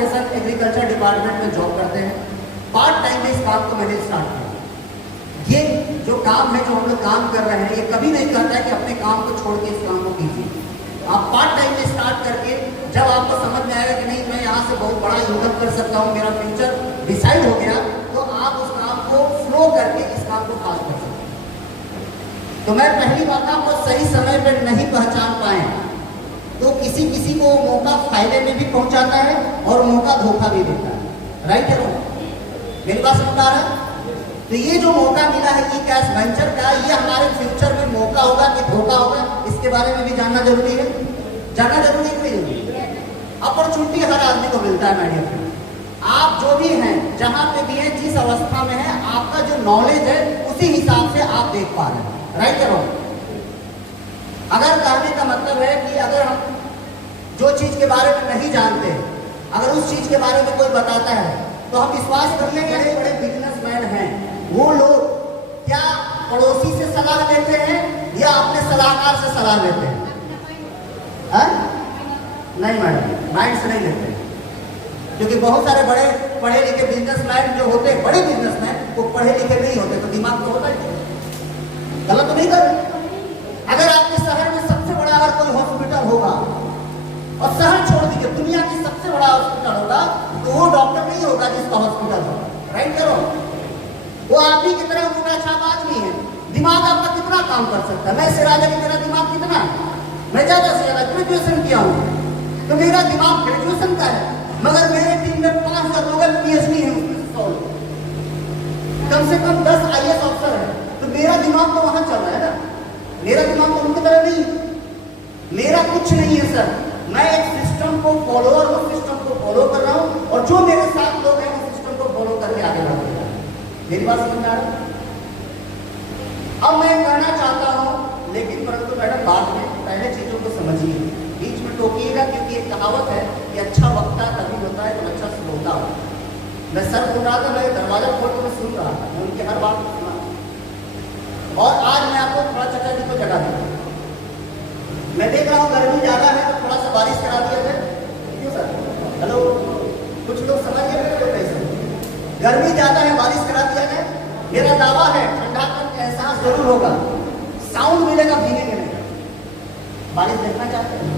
Profession agriculture department में job करते हैं। पार्ट टाइम में इस काम को मैंने स्टार्ट किया। ये जो काम है, जो हम लोग काम कर रहे हैं, ये कभी नहीं कहता है कि अपने काम को छोड़ के इस काम को कीजिए। आप पार्ट टाइम में स्टार्ट करके जब आपको समझ में आएगा कि नहीं मैं यहाँ से बहुत बड़ा इनकम कर सकता हूँ, मेरा फ्यूचर डिसाइड हो गया, तो आप उस काम को फ्लो करके इस काम को फास्ट कर सकते हैं। तो मैं पहली बात आपको सही समय पर नहीं पहचान पाए तो किसी किसी को मौका फायदे में भी पहुंचाता है और मौका धोखा भी देता है। राइट है वो? मेरी बात समझ आ रहा है? तो ये जो मौका मिला है ई कैश वेंचर का, ये हमारे फ्यूचर में मौका होगा कि धोखा होगा, इसके बारे में भी जानना जरूरी है। जानना जरूरी है। अपॉर्चुनिटी हर आदमी को मिलता है माय डियर फ्रेंड। आप जो भी हैं, जहां पे भी हैं, जिस अवस्था में है, आपका जो नॉलेज है उसी हिसाब से आप देख पा रहे हैं। राइट है वो? अगर कहने का मतलब है कि अगर हम जो चीज के बारे में नहीं जानते, अगर उस चीज के बारे में कोई बताता है तो हम विश्वास कर लेंगे। बड़े बड़े बिजनेसमैन हैं, वो लोग क्या पड़ोसी से सलाह लेते हैं या अपने सलाहकार से सलाह लेते हैं? नहीं मैडम, माइंड से नहीं लेते हैं। क्योंकि बहुत सारे बड़े पढ़े लिखे बिजनेसमैन जो होते हैं, बड़े बिजनेसमैन, वो पढ़े लिखे नहीं होते, तो दिमाग तो होता ही। गलत तो नहीं कर रहे। अगर आपके शहर में सबसे बड़ा अगर कोई हॉस्पिटल होगा, और शहर छोड़ दीजिए दुनिया की सबसे बड़ा हॉस्पिटल होगा, तो वो डॉक्टर नहीं होगा जिसका हॉस्पिटल होगा। राइट करो? वो आप ही की तरह मोटा छाप आदमी है। दिमाग आपका कितना काम कर सकता है? मैं सिराज की मेरा दिमाग कितना है? मैं ज्यादा से ज्यादा ग्रेजुएशन किया हूँ, तो मेरा दिमाग ग्रेजुएशन का है, मगर मेरे टीम में 5,000 लोग PhD है, कम से कम 10 IAS ऑफिसर है, तो मेरा दिमाग तो वहां चल रहा है ना। मेरा दिमाग तो उनकी तरह नहीं है। मेरा कुछ नहीं है सर, मैं एक सिस्टम को फॉलो और उस सिस्टम को फॉलो कर रहा हूं, और जो मेरे साथ लोग हैं उस सिस्टम को फॉलो करके आगे बढ़ रहे हैं। मेरी बात समझ आ रहा है? अब मैं कहना चाहता हूं, लेकिन परंतु मैडम बाद में पहले चीजों को समझिए, बीच में टोकिएगा, क्योंकि एक कहावत है कि अच्छा वक्ता तभी होता है जब अच्छा श्रोता हो। मैं सर सुन रहा था, मैं दरवाजा खोल के मैं सुन रहा था, मैं उनके हर बात को सुना। और आज मैं आपको थोड़ा चचा जी को जगा दूंगा। मैं देख रहा हूँ गर्मी ज्यादा है, तो थोड़ा सा बारिश करा दिया जाए। क्यों सर? हेलो, कुछ लोग समझिए मेरे को कैसे। गर्मी ज्यादा है, बारिश करा दिया जाए। मेरा दावा है ठंडापन का एहसास जरूर होगा, साउंड मिलेगा, भीगेंगे नहीं। बारिश देखना चाहते हैं?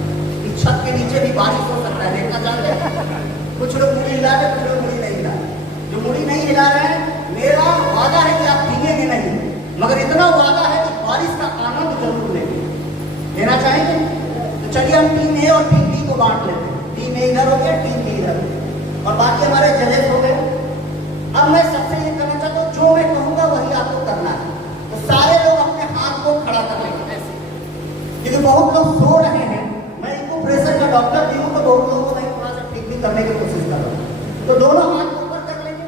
इस छत के नीचे भी बारिश हो सकता है, देखना चाहते हैं? कुछ लोग मुड़ी हिला रहे, कुछ लोग मुड़ी नहीं हिला रहे। जो मुड़ी नहीं हिला रहे हैं, मेरा वादा है कि आप भीगेंगे नहीं, मगर इतना वादा है कि बारिश का आनंद जरूर लेंगे। लेना चाहेंगे? तो चलिए हम टीम ए और टीम बी को बांट लेते हैं। टीम ए इधर हो गया, टीम बी इधर हो गया, और बाकी हमारे जजेस हो गए। अब मैं सबसे ये कहना चाहता हूँ, जो मैं कहूँगा वही आपको करना है। तो सारे लोग अपने हाथ को खड़ा कर लेंगे ऐसे, क्योंकि बहुत लोग सो रहे हैं। मैं इनको प्रेशर का डॉक्टर भी हूँ, तो बहुत लोगों को मैं थोड़ा सा ठीक भी करने की कोशिश कर रहा हूँ। तो दोनों हाथ ऊपर कर लेंगे,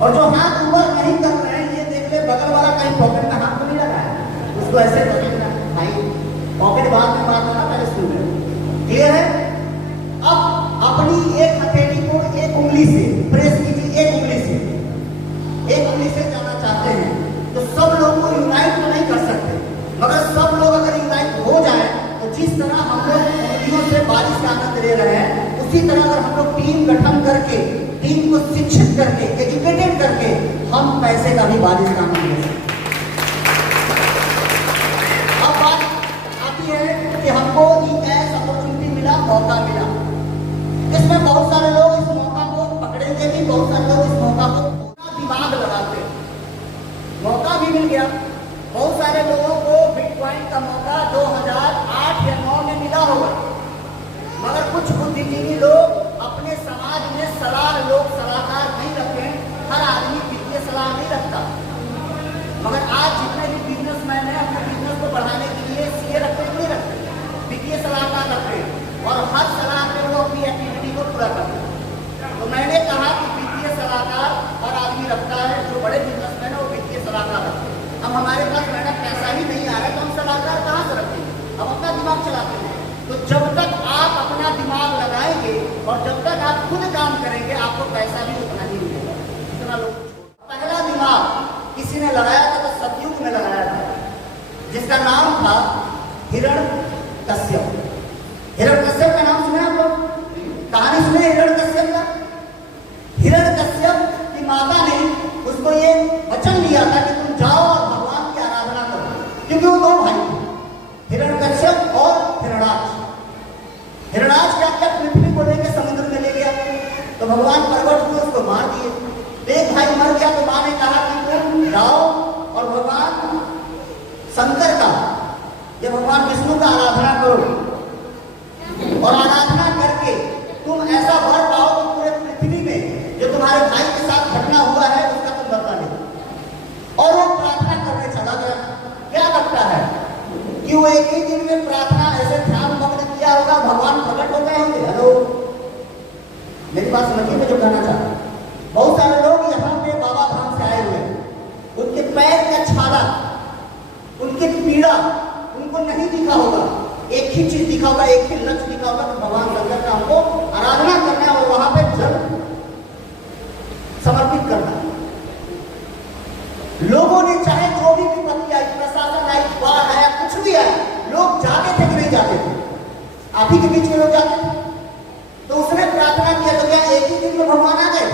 और जो हाथ ऊपर नहीं कर रहे हैं, ये देख ले बगल वाला कहीं पॉकेट में हाथ तो नहीं लगा है, उसको ऐसे कर लेना भाई, पॉकेट बाद में बात करना, पहले सुन रहे। क्लियर है? अब अपनी एक हथेली को एक उंगली से प्रेस कीजिए, एक उंगली से जाना चाहते हैं, तो सब लोग को यूनाइट तो नहीं कर सकते, मगर सब लोग अगर यूनाइट हो जाए, तो जिस तरह हम लोग उंगलियों से बारिश का आनंद ले रहे हैं, उसी तरह अगर हम लोग टीम गठन करके, टीम को शिक्षित करके, एजुकेटेड करके, हम पैसे का भी बारिश का आनंद ले सकते। अब बात आती है कि हमको ऐसा अपॉर्चुनिटी मिला, मौका मिला, इसमें बहुत सारे लोग इस मौका को पकड़ेंगे भी, बहुत सारे लोग इस मौका को दिमाग लगाते हैं। मौका भी मिल गया। बहुत सारे लोगों को बिटकॉइन का मौका 2008 या 9 में मिला होगा, मगर कुछ बुद्धिजीवी लोग अपने समाज में सलाहकार नहीं रखे। हर आदमी वित्तीय सलाह नहीं रखता, मगर आज जितने भी बिजनेसमैन हैं अपने बिजनेस को बढ़ाने के लिए CA रखते नहीं रखते, वित्तीय सलाहकार रखते हैं, और हर सलाह पे वो अपनी एक्टिविटी को पूरा करते हैं। तो मैंने कहा कि वित्तीय सलाहकार हर आदमी रखता है, जो बड़े बिजनेसमैन है वो वित्तीय सलाहकार रखते हैं। अब हमारे पास मैडम पैसा ही नहीं आ रहा है, तो हम सलाहकार कहाँ से रखेंगे? हम अपना दिमाग चलाते हैं। तो जब तक आप अपना दिमाग लगाएंगे और जब तक आप खुद काम करेंगे, आपको पैसा भी उतना ही मिलेगा जितना लोग। पहला दिमाग किसी ने लगाया था, तो सतयुग में लगाया था, जिसका नाम था हिरण्यकश्यप। हिरण्यकश्यप का नाम सुना आप लोग? कहानी सुने हिरण्यकश्यप का? दिया था कि तुम जाओ और भगवान की आराधना करो, क्योंकि वो दो भाई थे, हिरण्यकश्यप और हिरणाक्ष। हिरणाक्ष क्या पृथ्वी को लेकर समुद्र में ले गया, तो भगवान प्रकट हुए, उसको मार दिए। एक भाई मर गया तो मां ने कहा कि तुम जाओ और भगवान शंकर का, ये भगवान विष्णु का आराधना करो, और आराधना करके तुम ऐसा वर पाओ कि पूरे पृथ्वी में जो तुम्हारे भाई के साथ घटना हुआ है उसका तुम बदला लो। और वो प्रार्थना करने चला गया। क्या लगता है कि वो एक ही दिन में प्रार्थना ऐसे ध्यान मग्न किया होगा, भगवान प्रकट हो गए होंगे? हेलो, मेरी बात समझिए मैं जो कहना चाह रहा हूं। बहुत सारे लोग यहाँ पे बाबा धाम से आए हुए हैं, उनके पैर का छाला, उनकी पीड़ा उनको नहीं दिखा होगा, एक ही चीज दिखा होगा, एक ही लक्ष्य दिखा होगा कि भगवान शंकर का हमको आराधना करना है और वहां पे जल समर्पित करना है। लोगों ने चाहे जो भी विपत्ति आई, प्रशासन आई, बाढ़ आया, कुछ भी आया, लोग जाते थे कि नहीं जाते थे? आप ही के बीच में लोग जाते थे। तो उसने प्रार्थना किया तो क्या एक ही दिन में भगवान आ गए?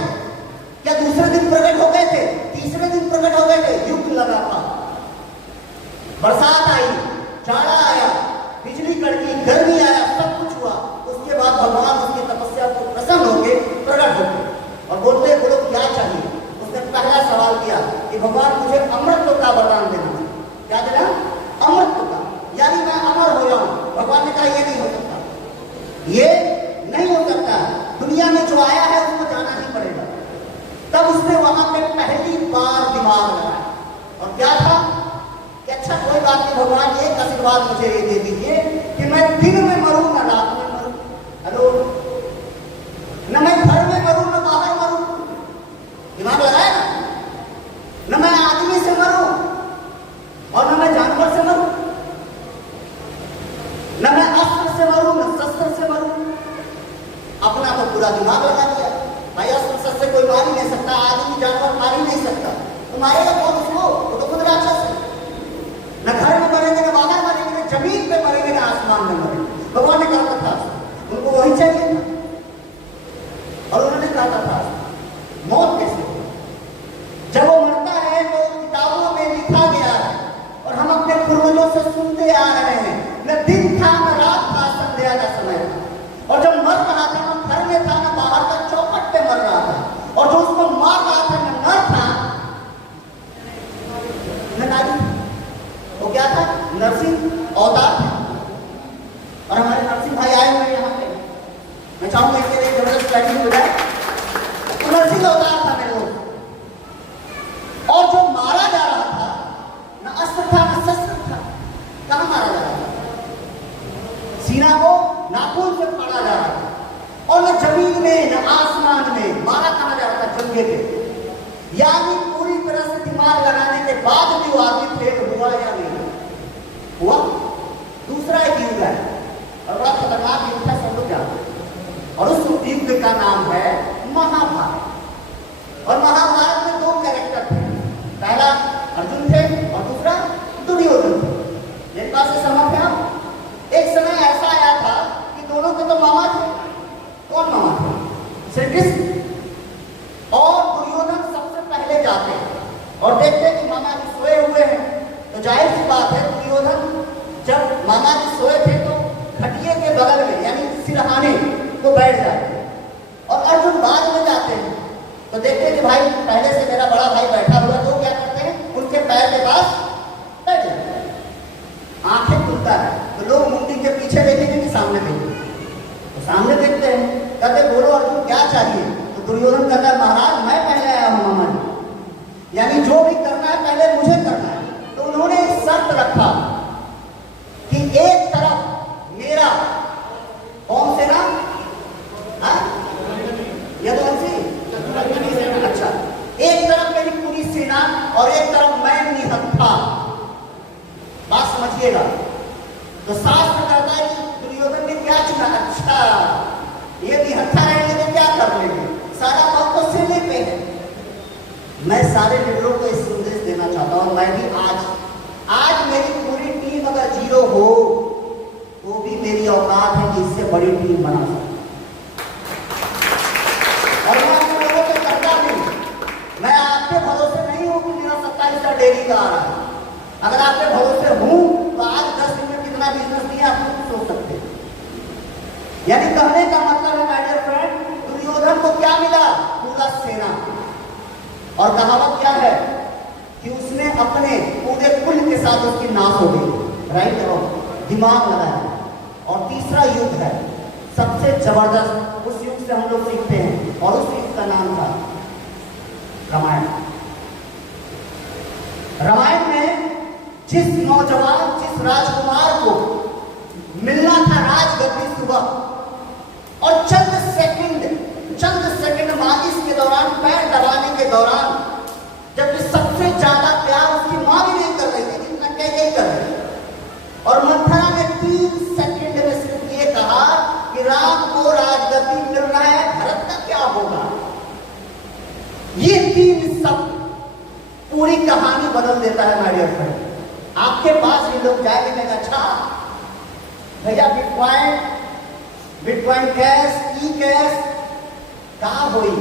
क्या दूसरे दिन प्रकट हो गए थे? तीसरे दिन प्रकट हो गए थे? युग लगा था, बरसात आई, जाड़ा आया, बिजली कड़की, गर्मी आया, सब कुछ हुआ। उसके बाद भगवान उसकी तपस्या को प्रसन्न होकर प्रकट होते और बोलते बोलो क्या चाहिए? उसने पहला सवाल किया कि भगवान मुझे अमृत का वरदान देना। क्या देना? अमृत का, यानी मैं अमर हो जाऊं। भगवान ने कहा ये नहीं हो सकता, ये नहीं हो सकता, दुनिया में जो आया है उसको जाना ही पड़ेगा। तब उसने वहां पे पहली बार दिमाग लगाया और क्या था कि अच्छा कोई बात नहीं, भगवान एक आशीर्वाद मुझे ये दे दीजिए कि मैं दिन में मरूं ना रात में मरूं। हेलो, न मैं घर में मरूं न बाहर मरूं। दिमाग लगाया ना? न मैं आदमी से मरूं और न मैं जानवर से मरूं, न मैं अस्त्र से मरूं न शस्त्र से मरूं। अपना तो पूरा दिमाग लगा दिया। भाई अस्त्र शस्त्र से कोई मार ही नहीं सकता, आदमी जानवर मार ही नहीं सकता, तो मारेगा कौन उसको? वो तो खुद राक्षस है। न घर में मरेंगे न बाहर मरेंगे, न जमीन पे मरेंगे न आसमान में मरेंगे। भगवान ने कहा था उनको वही चाहिए और उन्होंने कहा था मौत कैसे हो? जब वो मरता है तो किताबों में लिखा गया है और हम अपने पूर्वजों से सुनते आ रहे हैं, न दिन था न रात था, संध्या का समय था। और जब मर रहा था न घर में था न बाहर का चौखट पे मर रहा था, और जो उसको मार रहा था न नर था न नारी। वो क्या था? नरसिंह अवतार था। और हमारे नरसिंह भाई आए हुए यहाँ पे, मैं चाहूंगा इसके लिए जबरदस्त बैटिंग हो जाए। तो नरसिंह अवतार था मेरे लोग, और जो मारा जा रहा था न अस्त्र था न शस्त्र था। कहां मारा जा रहा था? सीना को नाखून से फाड़ा जा रहा था, और न जमीन में न आसमान में। मारा कहां जा रहा था? जंगे पे। यानी पूरी तरह से दिमाग लगाने के बाद भी वो आदमी फेल हुआ या नहीं हुआ? दूसरा एक युग है और बड़ा खतरनाक युग है, सब लोग जानते हैं, और उस युग का नाम है महाभारत। और महाभारत में दो कैरेक्टर थे, पहला अर्जुन थे और दूसरा दुर्योधन थे। मेरे पास से समझ में आप? एक समय ऐसा आया था कि दोनों के तो मामा थे। कौन मामा थे? श्री कृष्ण। और दुर्योधन सबसे पहले जाते और देखते कि मामा जी सोए हुए हैं, तो जाहिर सी बात है दुर्योधन जब मामा जी सोए थे तो खटिए के बगल में यानी सिरहाने को बैठ जाते, और अर्जुन बाद में जाते हैं तो देखते कि भाई पहले से मेरा बड़ा भाई बैठा हुआ, तो क्या करते हैं उनके पैर के पास बैठ जाते हैं। आंखें खुलता है तो लोग मुंडी के पीछे देखेंगे कि सामने देखेंगे, तो सामने देखते हैं, कहते बोलो अर्जुन क्या चाहिए? तो दुर्योधन कहता है महाराज मैं पहले आया हूं मामा जी, यानी जो भी करना है पहले मुझे करना है। तो उन्होंने एक शर्त रखा कि एक तरफ मेरा कौन सेना? यदुवंशी। अच्छा, एक तरफ मेरी पूरी सेना और एक तरफ मैं निहत्था। बात समझिएगा। तो शास्त्र कहता है कि दुर्योधन ने क्या चुना? अच्छा ये निहत्था रहेंगे तो क्या कर लेंगे? सारा बात तो सिले पे है। मैं सारे लीडरों को इस संदेश देना चाहता हूं, मैं भी आज मेरी पूरी टीम अगर जीरो हो तो भी मेरी औकात है कि इससे बड़ी टीम बना सकूं। और मैं आप लोगों से करता भी, मैं आपके भरोसे नहीं हूं कि मेरा 27 डेली का आ रहा है। अगर आपके भरोसे हूं तो आज 10 दिन में कितना बिजनेस दिया आप खुद सोच सकते हैं। यानी कहने का मतलब है माय डियर फ्रेंड, दुर्योधन को क्या मिला? पूरा सेना। और कहावत क्या है कि उसने अपने पूरे कुल के साथ उसकी नाश हो गई। राइट और दिमाग लगाया। और तीसरा युद्ध है सबसे जबरदस्त, उस युग से हम लोग सीखते हैं और उस युग का नाम था रामायण। रामायण में जिस नौजवान, जिस राजकुमार को मिलना था राजगद्दी सुबह और चंद सेकंड मालिश के दौरान, पैर दबाने के दौरान, जबकि सबसे ज्यादा प्यार उसकी मां भी नहीं कर रही थी जितना कैकेयी कर रही थी, और मंथरा ने 3 सेकंड में सिर्फ ये कहा कि राम को राजगद्दी मिल रहा है, भरत का क्या होगा। ये 3 शब्द पूरी कहानी बदल देता है माय डियर फ्रेंड। आपके पास ये लोग जाएंगे कहेंगे अच्छा भैया बिटकॉइन कैश, ई कैश कहां हुई,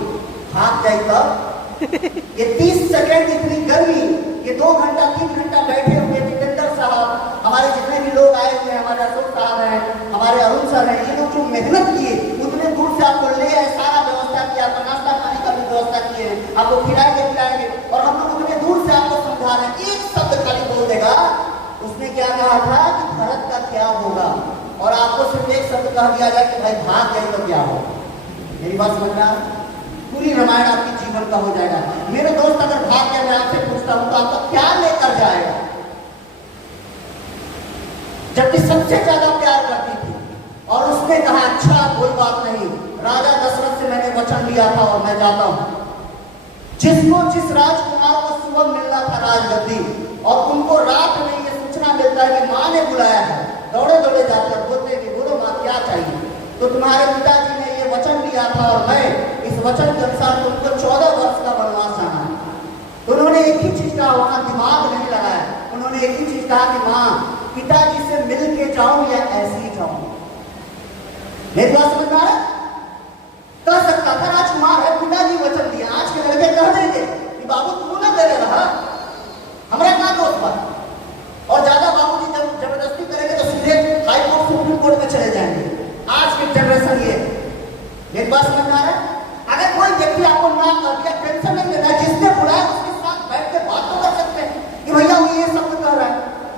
भाग जाए तब। ये 30 सेकंड इतनी गर्मी, ये 2 घंटा 3 घंटा बैठे हुए जितेंद्र साहब, हमारे जितने भी लोग आए हुए हैं, हमारे अशोक साहब हैं, हमारे अरुण सर हैं, ये लोग जो मेहनत किए, उतने दूर से आपको ले आए, सारा व्यवस्था किया, आपका नाश्ता पानी का भी व्यवस्था किए, आपको खिलाएंगे, और हम लोग उतने दूर से आपको समझा रहे हैं। एक शब्द खाली बोल देगा, उसने क्या कहा था कि भरत का क्या होगा, और आपको सिर्फ एक शब्द कह दिया जाए कि भाई भाग गए तो क्या होगा। मेरी बात समझ रहा है? पूरी रामायण आपके जीवन का हो जाएगा। मेरे दोस्त अगर भाग गया, मैं आपसे पूछता हूं तो आपका क्या लेकर जाएगा? जबकि सबसे ज्यादा प्यार करती थी, और उसने कहा अच्छा कोई बात नहीं, राजा दशरथ से मैंने वचन लिया था और मैं जाता हूं। जिस राजकुमार को सुबह मिलना था राजगद्दी, और उनको रात में ये सूचना मिलता है कि मां ने बुलाया है, दौड़े दौड़े जाकर बोलते कि बोलो मां क्या चाहिए, तो तुम्हारे पिताजी ने ये वचन लिया था और मैं इस वचन के अनुसार तुमको 14 वर्ष का वनवास जाना है। तो उन्होंने एक ही चीज कहा, वहां दिमाग नहीं लगाया, उन्होंने एक ही चीज कहा कि मां पिताजी से मिल के जाऊं या ऐसे ही जाऊं। मेरी बात समझ में आ रहा है? कह सकता था राजकुमार है, पिताजी वचन दिया। आज के लड़के कह देंगे कि बाबू तू ना करे रहा, हमारा क्या दोस्त बात, और ज्यादा बाबूजी जब जबरदस्ती करेंगे तो सीधे हाई कोर्ट सुप्रीम कोर्ट में चले जाएंगे। आज की जनरेशन ये। मेरी बात समझ में आ रहा है? अगर कोई व्यक्ति आपको ना कर दिया, टेंशन नहीं लेना, जिसने बुलाया उसके साथ बैठ के बात तो कर सकते हैं कि भैया वो ये शब्द कह रहा है।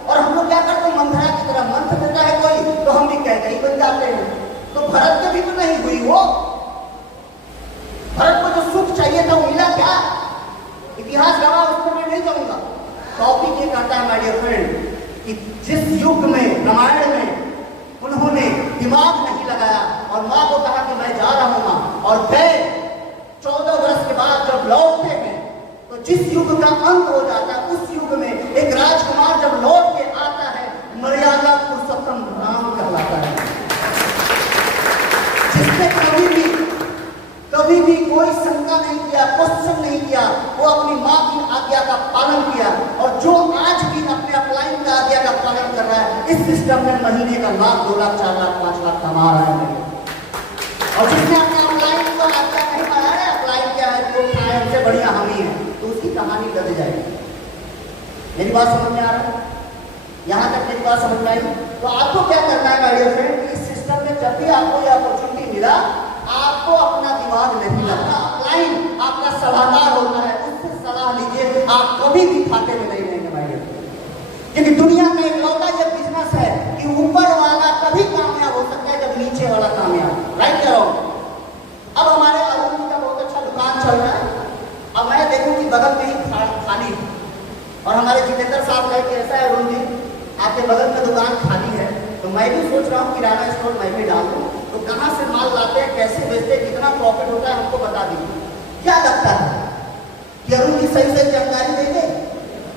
और हम लोग क्या करते हैं, मंथरा की तरह मंत्र देता है कोई तो हम भी कहते ही बन जाते हैं। तो भरत के भी तो नहीं हुई वो, भरत को जो सुख चाहिए था वो मिला क्या? इतिहास गवाह, उस पर मैं नहीं जाऊंगा। टॉपिक ये कहता है माय डियर फ्रेंड कि जिस युग में, रामायण में उन्होंने दिमाग नहीं लगाया और मां को कहा कि मैं जा रहा हूं मां, और गए 14 वर्ष के बाद जब लौटते हैं तो जिस युग का अंत हो जाता है, उस युग में एक राजकुमार जब लौट के आता है, मर्यादा पुरुषोत्तम राम कहलाता है, जिसने कभी भी कोई शंका नहीं किया, क्वेश्चन नहीं किया, वो अपनी मां की आज्ञा का पालन किया, और जो आज भी अपने अपलाइन का आज्ञा का पालन कर रहा है, इस सिस्टम में महीने का 1 लाख 2 लाख 4 लाख 5 लाख कमा रहा है। और जिसने अपने अपलाइन को आज्ञा नहीं माना है, अपलाइन क्या है, जो खाए उनसे बढ़िया हम ही है, तो उसकी कहानी लद जाएगी। मेरी बात समझ में आ रहा है? यहां तक मेरी बात समझ में आई? तो आपको क्या करना है माय डियर फ्रेंड, इस सिस्टम में जब भी आपको ये अपॉर्चुनिटी मिला, आपको अपना दिमाग नहीं लगता, अपलाइन आपका सलाहकार होता है, उससे सलाह लीजिए, आप कभी भी खाते में नहीं रहेंगे माय डियर। क्योंकि दुनिया में इकलौता ये बिजनेस है कि ऊपर वाला कभी कामयाब हो सकता है जब नीचे वाला कामयाब। राइट करो। अब हमारे अरुण जी का बहुत अच्छा दुकान चल रहा है, अब मैं देखूं कि बगल में ही खाली, और हमारे जितेंद्र साहब कहे कि ऐसा है अरुण जी आपके बगल में दुकान खाली है, तो मैं भी सोच रहा हूँ किराना स्टोर मैं भी डाल दूँ। तो कहाँ से माल लाते हैं, कैसे बेचते हैं, कितना प्रॉफिट होता है, हमको बता दीजिए। क्या लगता है कि अरुण जी सही सही जानकारी देंगे?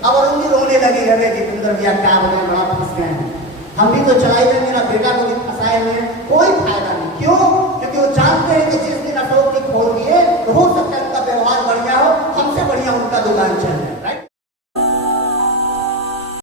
अब अरुण जी रोने लगे, अरे जितेंद्र भैया क्या बताएं, बड़ा फंस गए हैं, हम भी तो चलाई में, मेरा बेटा को भी फंसाए हुए